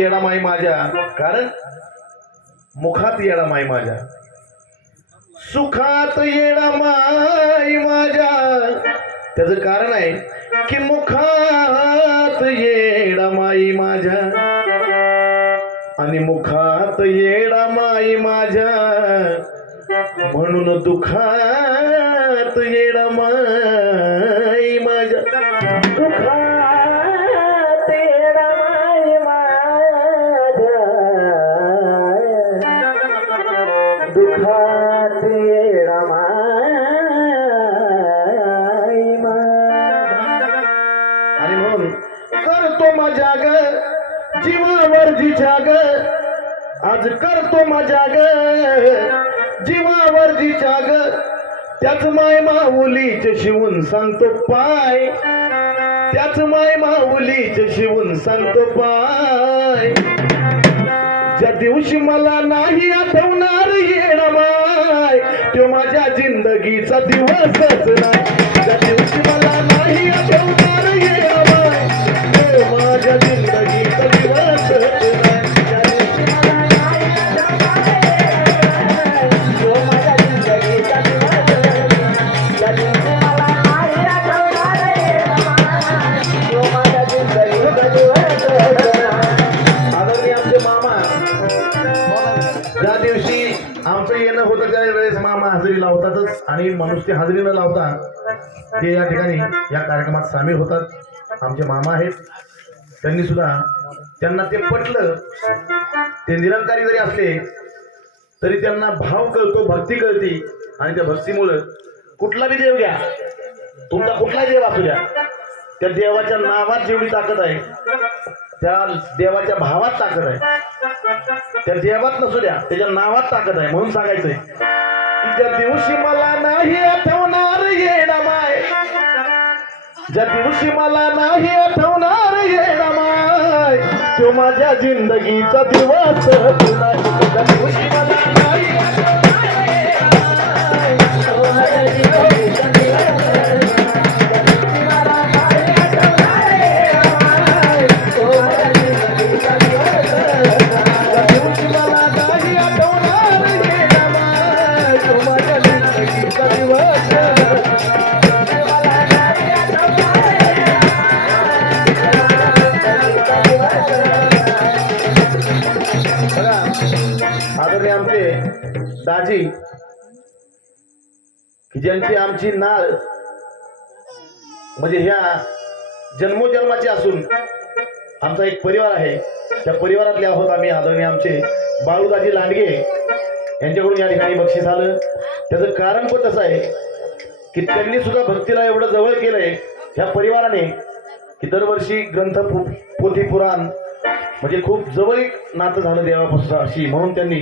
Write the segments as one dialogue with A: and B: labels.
A: येडा माई माझ्या. कारण मुखात येडा माई माझ्या. सुखात येडा माई माझ्या. त्याचं कारण आहे की मुखात येडा माई माझ्या. आणि मुखात येडा माई माझ्या. म्हणून दुखात ये माझ्या ग आज करतो माझ्या ग जीवावर जिच्या ग त्याच माय माऊलीचे शिवून सांगतो पाय. त्याच माय माऊलीचे शिवून सांगतो पाय. ज्या दिवशी मला नाही आठवणार येणार माय तो माझ्या जिंदगीचा दिवसच नाही. ज्या दिवशी आणि ते हजेरी न लावता ते या ठिकाणी या कार्यक्रमात सामील होतात. आमचे मामा आहेत. त्यांनी सुद्धा त्यांना ते पटलं. ते निरंकारी जरी असले तरी त्यांना भाव कळतो भक्ती कळती. आणि त्या भक्तीमुळं कुठला बी देव घ्या तुमचा कुठला देव असू द्या त्या देवाच्या नावात जेवढी ताकद आहे त्या देवाच्या भावात ताकद आहे. त्या देवात नसू द्या त्याच्या नावात ताकद आहे म्हणून सांगायचंय. ज्या दिवशी मला नाही आठवणार येणा माय. ज्या दिवशी मला नाही आठवणार येणा माय. तो माझ्या जिंदगीचा दिवस ज्या दिवशी मला नाही दाजी की ज्यांची आमची नाळ म्हणजे ह्या जन्मोजन्माची असून आमचा एक परिवार आहे. त्या परिवारातले आहोत आम्ही आदरणीय आमचे बाळूदाजी लांडगे. यांच्याकडून या ठिकाणी बक्षीस आलं. त्याचं कारण पण तसं आहे की त्यांनी सुद्धा भक्तीला एवढं जवळ केलंय ह्या परिवाराने की दरवर्षी ग्रंथ पोथी पुराण म्हणजे खूप जवळीक नातं झालं देवापासून अशी म्हणून त्यांनी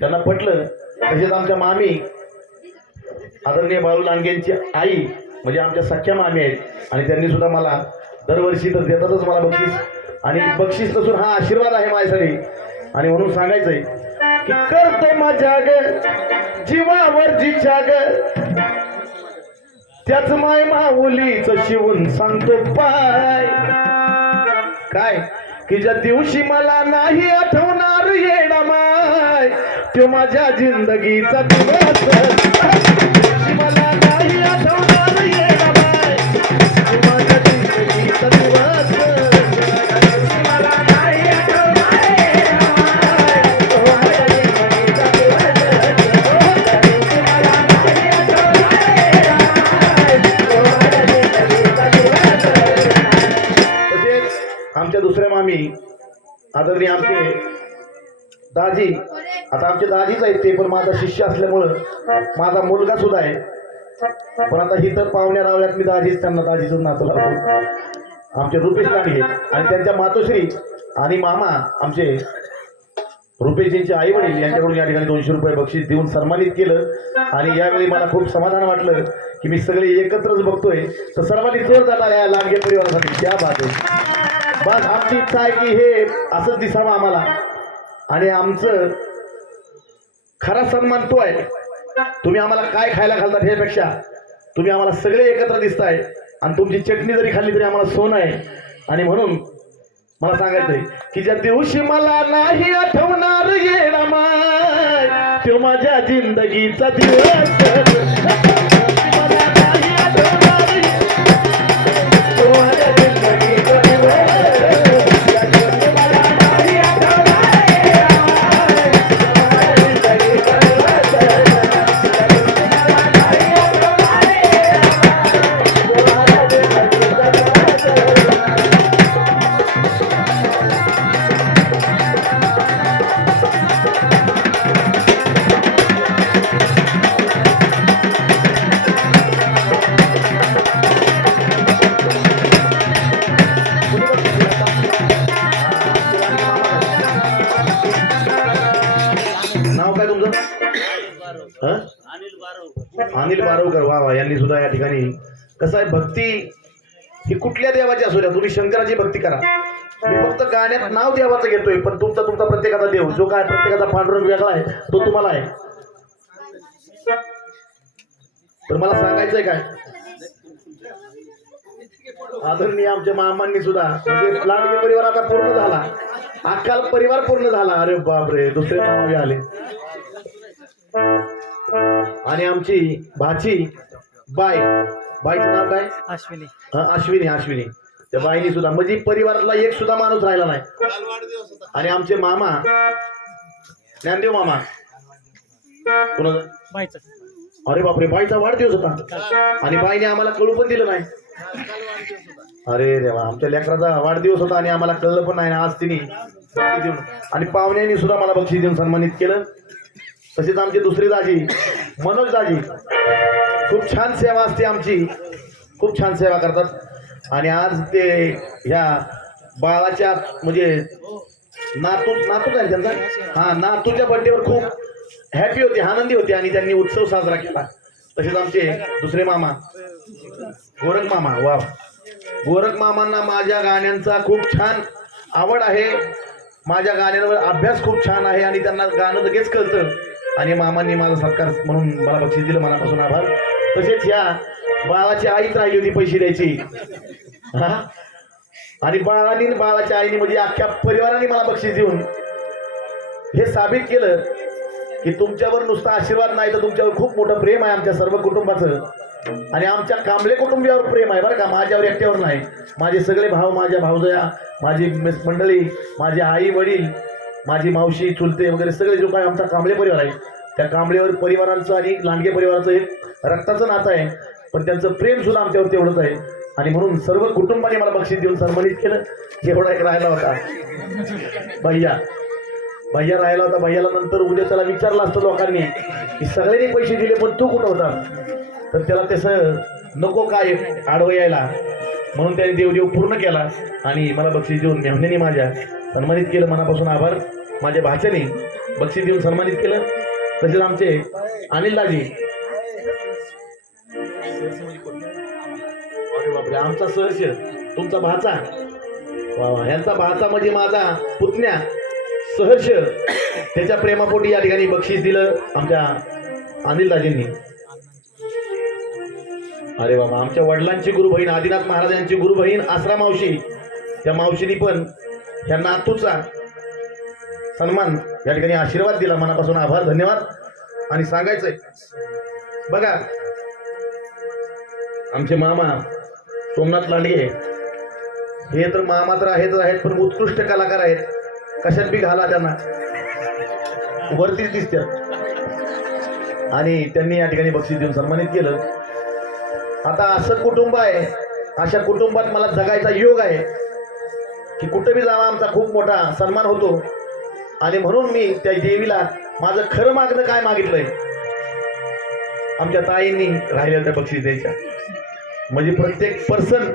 A: त्यांना पटलं. तसेच आमच्या मामी आदरणीय बाळू लांडगेंची आई म्हणजे आमच्या सख्या मामी आहेत आणि त्यांनी सुद्धा मला दरवर्षी तर देतातच मला बक्षीस आणि बक्षीस नसून हा आशीर्वाद आहे माझ्यासाठी. आणि म्हणून सांगायचंय की करतो माझ्या ग जीवावर जिच्या ग त्याच माय माऊलीच शिवून सांगतो पाय काय? की ज्या दिवशी मला नाही आठव तो माझ्या जिंदगीचा दिवस मला आठवणार आमच्या दुसऱ्या मामी आदरणीय आमचे दाजी आता आमचे दाजीच आहेत ते पण माझा शिष्य असल्यामुळं माझा मुलगा सुद्धा आहे. पण आता ही पाहुण्या रावल्यात मी दाजीच त्यांना दाजीचं नातं लावतो. आमचे रुपेश लांडगे आणि त्यांच्या मातोश्री आणि मामा आमचे रुपेशजींचे आई वडील यांच्याकडून या ठिकाणी दोनशे रुपये बक्षीस देऊन सन्मानित केलं. आणि यावेळी मला खूप समाधान वाटलं की मी सगळे एकत्रच बघतोय. तर सर्वांनी जोर झाला या लांडगे परिवारासाठी. त्या बात बस आमची इच्छा आहे की हे असंच दिसावं आम्हाला. आणि आमचं खरा सन्मान तो आहे. तुम्ही आम्हाला काय खायला घालतात ह्यापेक्षा? तुम्ही आम्हाला सगळे एकत्र दिसताय. आणि तुमची चटणी जरी खाल्ली तरी आम्हाला सोन आहे. आणि म्हणून मला सांगायचंय की ज्या दिवशी मला नाही आठवणार येणार माय तो माझ्या जिंदगीचा दिवस अनिल बारोकर वा वा यांनी सुद्धा या ठिकाणी कसं आहे भक्ती ही कुठल्या देवाची असू द्या तुम्ही शंकराची भक्ती करा. मी फक्त गाण्यात नाव देवाचं घेतोय पण तुमचा तुमचा प्रत्येकाचा देव जो काय प्रत्येकाचा पांडुरंग वेगळा आहे तो तुम्हाला आहे. तर मला सांगायचंय काय? आदरणीय आमच्या मामांनी सुद्धा म्हणजे लाडके परिवार आता पूर्ण झाला. अख्खाल परिवार पूर्ण झाला. अरे बापरे दुसरे मामा बी आले. आणि आमची भाची बाय बाईचं नाव काय?
B: अश्विनी.
A: अश्विनी अश्विनी. त्या बाईनी सुद्धा म्हणजे परिवारातला एक सुद्धा माणूस राहिला नाही. आणि आमचे मामा ज्ञानदेव मामा. कुणाचा? अरे बापरे बाईचा वाढदिवस होता. आणि बाईने आम्हाला कळू पण दिलं नाही. अरे देवा आमच्या लेकराचा वाढदिवस होता आणि आम्हाला कळलं पण नाही आज तिने आणि पाहुण्यांनी सुद्धा मला बक्षीस देऊन सन्मानित केलं. तसेच आमचे दुसरे दाजी मनोज दाजी. खूप छान सेवा असते आमची. खूप छान सेवा करतात. आणि आज ते ह्या बाळाच्या म्हणजे नातू नातूच आहे त्यांचा? हा नातूच्या बर्थडेवर खूप हॅपी होते आनंदी होते आणि त्यांनी उत्सव साजरा केला. तसेच आमचे दुसरे मामा. गोरख मामा वा गोरख मामांना माझ्या गाण्यांचा खूप छान आवड आहे. माझ्या गाण्यांवर अभ्यास खूप छान आहे आणि त्यांना गाणं लगेच कळतं. आणि मामांनी माझा सत्कार म्हणून मला बक्षीस दिलं मनापासून आभार. तसेच ह्या बाळाची आईच राहिली होती पैसे द्यायची. हा? आणि बाळाने बाळाच्या आईने म्हणजे अख्ख्या परिवाराने मला बक्षीस देऊन हे साबित केलं की तुमच्यावर नुसता आशीर्वाद नाही तर तुमच्यावर खूप मोठं प्रेम आहे आमच्या सर्व कुटुंबाचं. आणि आमच्या कांबळे कुटुंबियावर प्रेम आहे बरं का. माझ्यावर एकट्यावर नाही. माझे सगळे भाव माझ्या भाऊजया माझी मंडळी माझे आई वडील माझी मावशी चुलते वगैरे सगळे जो काय आमचा कांबळे परिवार आहे त्या कांबळेवर परिवारांचं आणि लांडगे परिवाराचं एक रक्ताचं नातं आहे पण त्यांचं प्रेम सुद्धा आमच्यावर तेवढंच आहे. आणि म्हणून सर्व कुटुंबाने मला बक्षीस देऊन सन्मानित केलं. एवढा एक राहिला होता. भैया. भैया राहिला होता. भैयाला नंतर उद्या त्याला विचारलं असतं लोकांनी की सगळ्यांनी पैसे दिले पण तू कुठं होता? तर त्याला तसं नको काय आडवं यायला? म्हणून त्याने देवदेव पूर्ण केला आणि मला बक्षीस देऊन मेहण्याने माझ्या सन्मानित केलं. मनापासून आभार. माझ्या भाच्याने बक्षीस देऊन सन्मानित केलं. तसेच आमचे अनिल दाजी. अरे बापरे आमचा सहर्ष तुमचा भाचा. वा वा यांचा भाचा म्हणजे माझा पुतण्या. सहर्ष त्याच्या प्रेमापोटी या ठिकाणी बक्षीस दिलं आमच्या अनिल दाजींनी. अरे बाबा आमच्या वडिलांची गुरुबहीण आदिनाथ महाराजांची गुरुबहीण आसरा मावशी. त्या मावशीनी पण ह्या नातूचा सन्मान या ठिकाणी आशीर्वाद दिला मनापासून आभार धन्यवाद. आणि सांगायचंय बघा आमचे मामा सोमनाथ लांडगे हे तर मामा तर आहेतच आहेत पण उत्कृष्ट कलाकार आहेत. कशात बी घाला त्यांना. वरतीच दिसत्या आणि त्यांनी या ठिकाणी बक्षीस देऊन सन्मानित केलं. आता असं कुटुंब आहे अशा कुटुंबात मला जगायचा योग आहे की कुठं बी जावा आमचा खूप मोठा सन्मान होतो. आणि म्हणून मी त्या देवीला माझं खरं मागणं काय मागितलंय? आमच्या ताईंनी राहिलेल्या त्या बक्षीस द्यायच्या. म्हणजे प्रत्येक पर्सन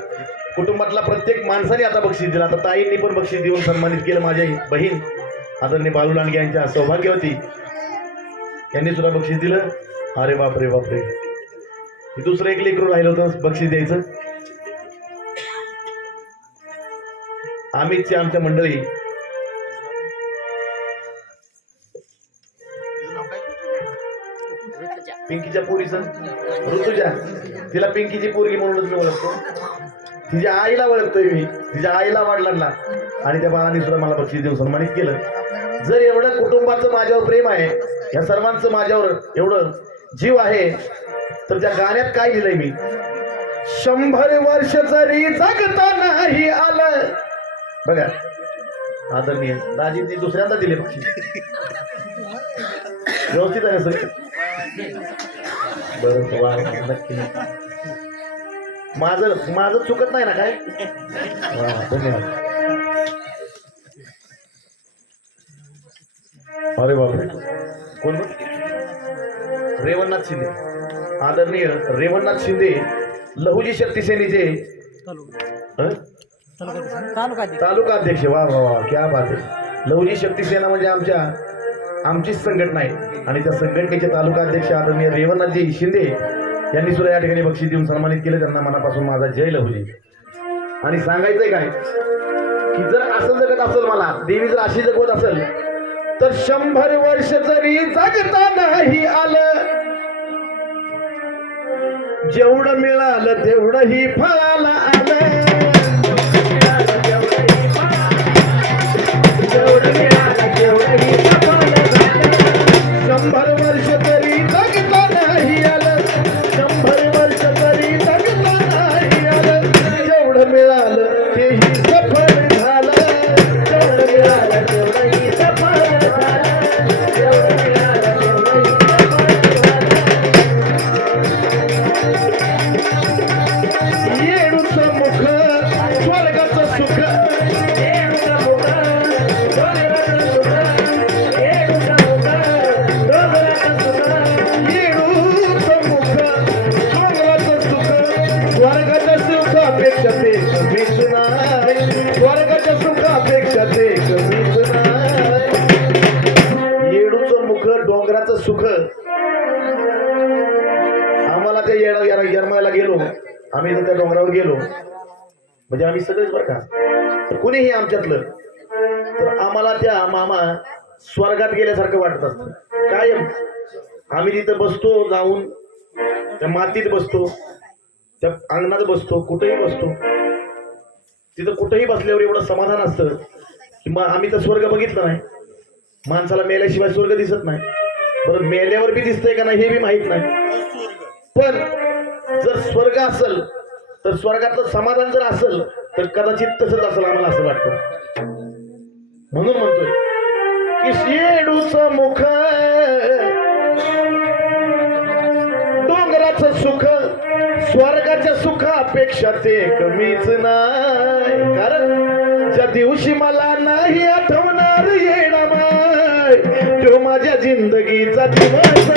A: कुटुंबातला प्रत्येक माणसाने आता बक्षीस दिलं. आता ताईंनी पण बक्षीस देऊन सन्मानित केलं माझ्या बहीण आदरणीय बालू लांडगे यांच्या सौभाग्यवती. यांनी सुद्धा बक्षीस दिलं. अरे बापरे बापरे. दुसरं एक लेकरू राहिलं होतं बक्षीस द्यायचं. आम्हीच आमच्या मंडळी पिंकीच्या पोरीचं? ऋतुजा. तिला पिंकीची पोरगी म्हणूनच मी ओळखतो. तिच्या आईला ओळखतोय मी. तिच्या आईला वडिलांना. आणि त्या बाळाने सुद्धा मला बक्षीस देऊन सन्मानित केलं. जर एवढं कुटुंबाचं माझ्यावर प्रेम आहे या सर्वांचं माझ्यावर एवढं जीव आहे तर त्या गाण्यात काय लिहिलंय मी? शंभर वर्ष जरी जगता नाही आलं. बघा. आदरणीय. दाजींनी दुसऱ्यांदा दिले बक्षीस. व्यवस्थित आहे सर? बरं वा नक्की माझं माझं चुकत नाही ना काय? वा धन्यवाद. अरे बापरे. कोण रेवणनाथ शिंदे. आदरणीय रेवणनाथ शिंदे लहुजी शक्ती सेनेचे?
B: तालुका
A: तालुका अध्यक्ष. वा वा वा क्या बात आहे. लहुजी शक्ती सेना म्हणजे आमच्या आमचीच संघटना आहे. आणि त्या संघटनेचे तालुका अध्यक्ष आदरणीय रेवणनाथजी शिंदे यांनी सुद्धा या ठिकाणी बक्षीस देऊन सन्मानित केलं. त्यांना मनापासून माझा जय लहुजी. आणि सांगायचंय काय? की जर असं जगत असेल मला देवी जर अशी जगवत असेल तर शंभर वर्ष जरी जगता नाही आलं जेवढं मिळालं तेवढंही फळाला आलं. जेवढं मिळालं तेवढंही गेलो. म्हणजे आम्ही सगळेच बरं का? तर कुणीही आमच्यातलं तर आम्हाला त्या मामा स्वर्गात गेल्यासारखं वाटत असतं. कायम. आम्ही तिथं बसतो जाऊन त्या मातीत बसतो त्या अंगणात बसतो कुठेही बसतो. तिथं कुठेही बसल्यावर एवढं समाधान असतं की मग आम्ही तर स्वर्ग बघितलं नाही. माणसाला मेल्याशिवाय स्वर्ग दिसत नाही. बरं मेल्यावर बी दिसतंय का नाही हे बी माहीत नाही. पण जर स्वर्ग असेल तर स्वर्गातलं समाधान जर असेल तर कदाचित तसंच असेल आम्हाला असं वाटतं. म्हणून म्हणतोय की शेडूच मुख डोंगराचं सुख स्वर्गाच्या सुखापेक्षा ते कमीच नाही. कारण ज्या दिवशी मला नाही आठवणार येणार तो माझ्या जिंदगीचा दिवस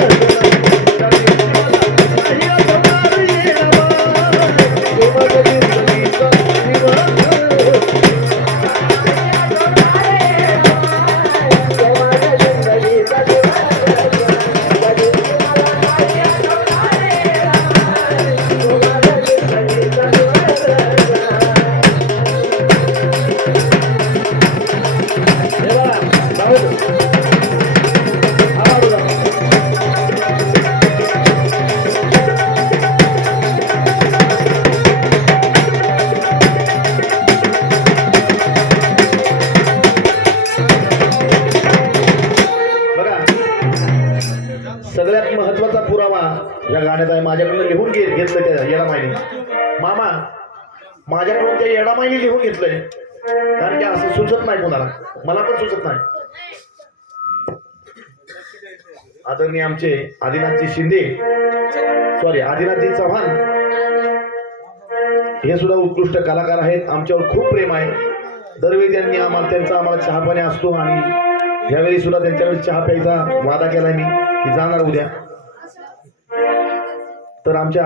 A: नाही आदरणीय आमचे आदिनाथजी शिंदे सॉरी आदिनाथजी चव्हाण हे सुद्धा उत्कृष्ट कलाकार आहेत. आमच्यावर खूप प्रेम आहे. दरवेळी त्यांनी आम्हाला त्यांचा आम्हाला चहा पाणी असतो आणि यावेळी सुद्धा त्यांच्याकडे चहा प्यायचा वादा केलाय मी की जाणार उद्या. तर आमच्या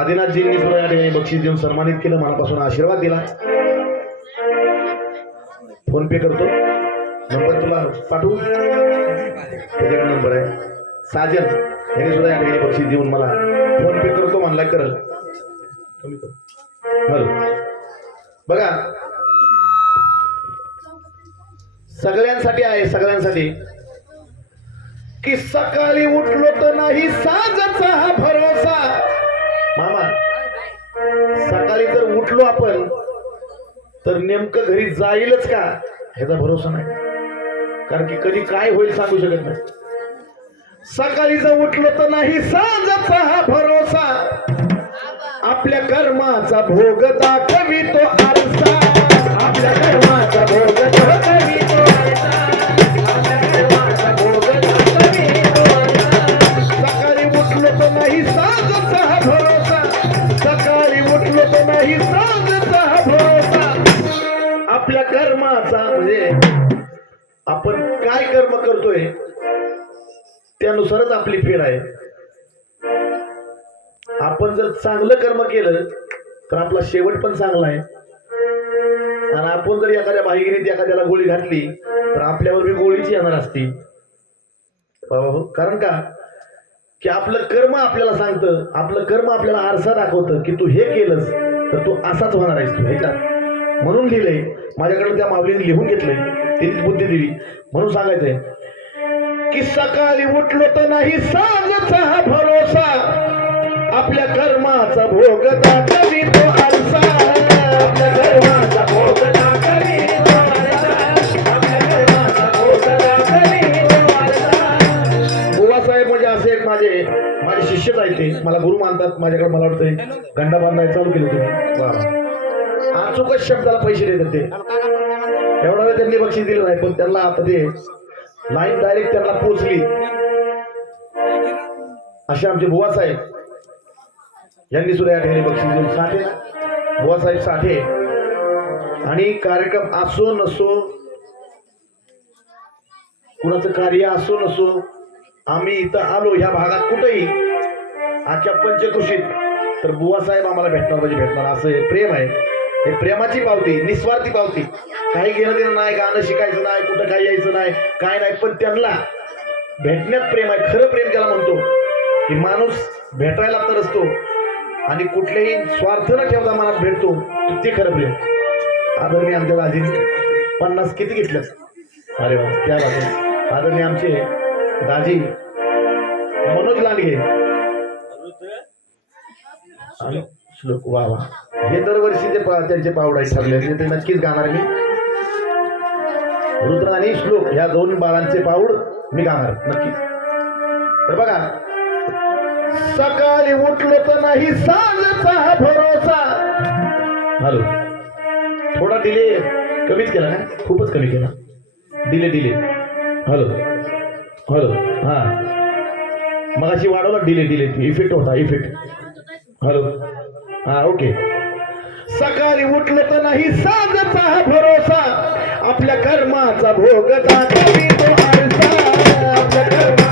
A: आदिनाथजींनी सुद्धा या ठिकाणी बक्षीस देऊन सन्मानित केलं मनापासून आशीर्वाद दिला. फोन पे करतो. नंबर तुला पाठवू? त्याच्याकडे नंबर आहे. साजन याने सुद्धा या ठिकाणी बक्षीस देऊन मला फोन पे करतो म्हणला करल. कमी कर. हॅलो बघा. सगळ्यांसाठी आहे सगळ्यांसाठी. की सकाळी उठलो तर नाही साजचा हा भरोसा. मामा सकाळी जर उठलो आपण तर नेमकं घरी जाईलच का? ह्याचा भरोसा नाही. कारण की कधी काय होईल सांगू शकत नाही. सकाळी जर उठलो तर नाही साजचा हा भरोसा. आपल्या कर्माचा भोग दाखवितो आरसा. आपल्या कर्माचा भोग आपण काय कर्म करतोय त्यानुसारच आपली फेड आहे. आपण जर चांगलं कर्म केलं तर आपला शेवट पण चांगला आहे. आणि आपण जर एखाद्या भाईगिरीत एखाद्याला गोळी घातली तर आपल्यावर बी गोळीची येणार असती. हो. कारण का? की आपलं कर्म आपल्याला सांगतं आपलं कर्म आपल्याला आरसा दाखवतं की तू हे केलंस तर तू असाच होणार आहेस तू ह्याच्यात म्हणून लिहिलंय माझ्याकडे त्या माऊलीने लिहून घेतलंय. तिने बुद्धी दिली. म्हणून सांगायचंय की सकाळी उठलो तर नाही सांगचा हा भरोसा. आपल्या कर्माचा भोगता दाखवितो तो आपल्या कर्माचा आरसा. आपल्या कर्माचा म्हणजे एक माझे माझे शिष्यच आहेत ते. मला गुरु मानतात. माझ्याकडे मला वाटतंय गंडा बांधायला चालू केलं तुम्ही. वा अचूकच शब्दाला पैसे देतात ते. एवढा वेळ त्यांनी बक्षीस दिलं नाही पण त्यांना आता ते लाईन डायरेक्ट त्यांना पोचली असे आमचे बुवा साहेब. यांनी सुद्धा या ठिकाणी बक्षीस देऊन साठे. बुवा साहेब साठे. आणि कार्यक्रम असो नसो कुणाचं कार्य असो नसो आम्ही इथं आलो ह्या भागात कुठेही आख्या पंचकृषीत तर बुवा साहेब आम्हाला भेटणार म्हणजे भेटणार असं हे प्रेम आहे. हे प्रेमाची पावती निस्वार्थी पावती. काही घेणं देणं नाही गाणं शिकायचं नाही कुठं काही यायचं नाही काय नाही पण त्यांना भेटण्यात प्रेम आहे खरं प्रेम त्याला म्हणतो. की माणूस भेटायला तर असतो आणि कुठल्याही स्वार्थ न ठेवता मनात भेटतो ते खरं प्रेम. आदरणीय आमच्या दाजीने पन्नास किती घेतल्यात अरे वा क्या बात आहे आदरणीय आमचे दाजी मनोज लांडगे. श्लोक वा वा. हे दरवर्षी जे त्यांचे पावडा ठरले ते ते नक्कीच गाणार मी. रुद्र आणि श्लोक ह्या दोन बाळांचे पाऊड मी गाणार नक्कीच. तर बघा सकाळी उठलो तर नाही साजचा भरोसा. हॅलो. थोडा डिले कमीच केला ना? खूपच कमी केला. डिले डिले हॅलो हॅलो हा. मग अशी वाढवला डिले डिले इफेक्ट होता इफेक्ट हॅलो हा ओके सकाळी उठलं तर नाही साजचा हा भरोसा. आपल्या कर्माचा भोग दाखवितो आरसा. आपल्या कर्मा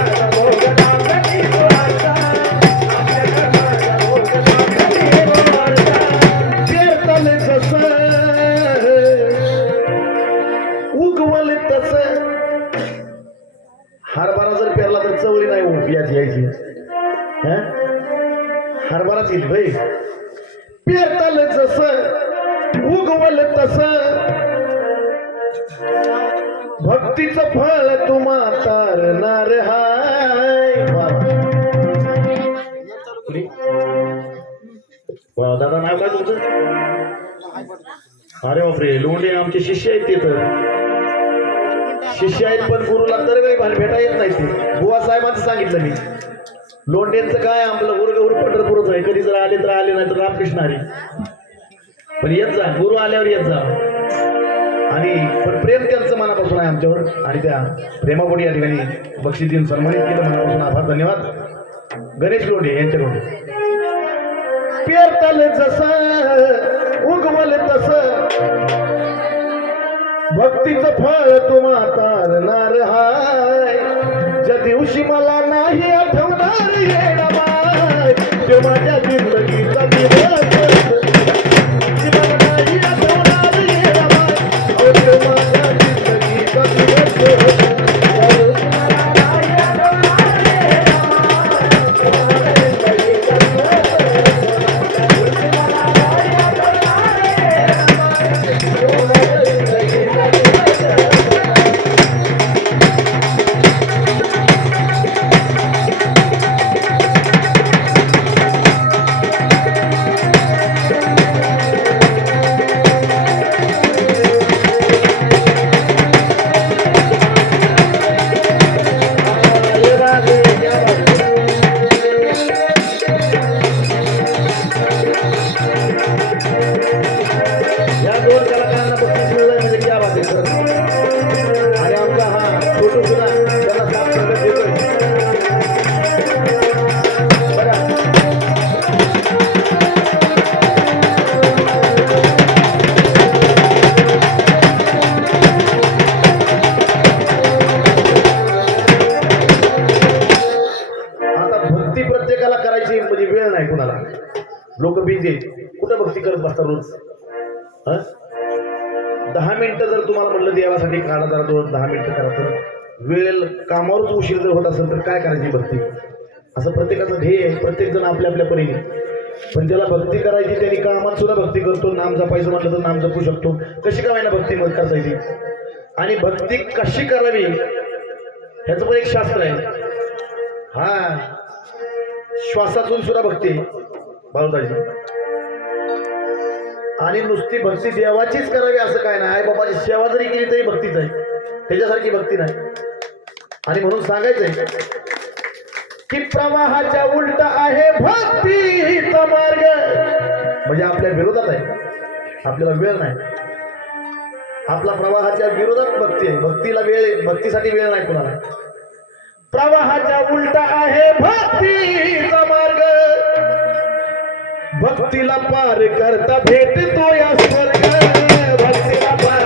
A: सांगितलं मी. लोंढ्यांचं काय आपलं उरगौर पंढरपूरच आहे. कधी जर आले तर आले नाही तर रामकृष्ण हरी पण येत जा गुरु आल्यावर येत जा. आणि पण प्रेम त्यांचं मनापासून आहे आमच्यावर. आणि त्या प्रेमापोटी या ठिकाणी बक्षीस देऊन सन्मानित केलं. मनापासून आभार धन्यवाद. गणेश लोंढे यांच्याकडून पेरताल जस उगवल तस. भक्तीचं फळ तुम्हा तारणार हाय. ज्या दिवशी मला नाही आठवणार येणार माझ्या जिंदगीचा चालूच करत दहा मिनटं जर तुम्हाला म्हटलं देवासाठी काढा जरा दोन दहा मिनटं करा तर. वेळ कामावरच उशीर जर होत असेल तर काय करायची भक्ती? असं प्रत्येकाचं ध्येय आहे. प्रत्येक जण आपल्या आपल्या परीने. पण ज्याला भक्ती करायची त्यांनी कामात सुद्धा भक्ती करतो. नाम जपायचं म्हटलं तर नाम जपू शकतो. कशी काय ना भक्ती मत करता आणि भक्ती कशी करावी? ह्याचं पण एक शास्त्र आहे. हा. श्वासातून सुद्धा भक्ती बाळूदाजी आणि नुसती भक्ती देवाचीच करावी असं काय नाही. आई बाबाची सेवा जरी केली तरी भक्तीच आहे. त्याच्यासारखी भक्ती नाही. आणि म्हणून सांगायचंय की प्रवाहाच्या उलट आहे भक्तीचा मार्ग. म्हणजे आपल्या विरोधात आहे. आपल्याला वेळ नाही. आपला प्रवाहाच्या विरोधात भक्ती आहे. भक्तीला वेळ भक्तीसाठी वेळ नाही कुणाला. प्रवाहाच्या उलट आहे भक्तीचा मार्ग. भक्तीला पार करता भेटतो या स्वर्ग. भक्तीला पार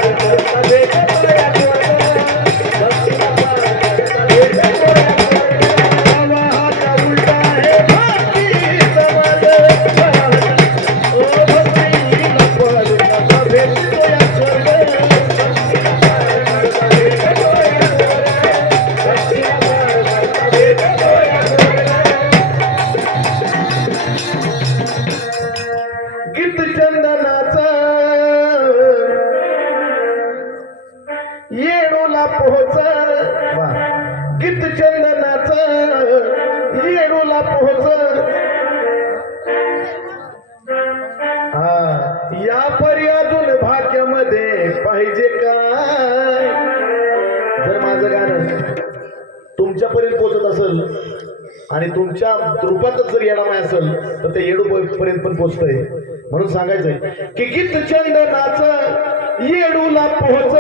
A: तर ते येडू पर्यंत पण पोहोचतंय म्हणून सांगायचंय की गीत चंदनाचं येडूला पोहोच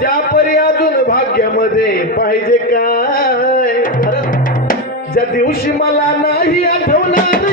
A: त्यापरी अजून भाग्यामध्ये पाहिजे काय? ज्या दिवशी मला नाही आठवणार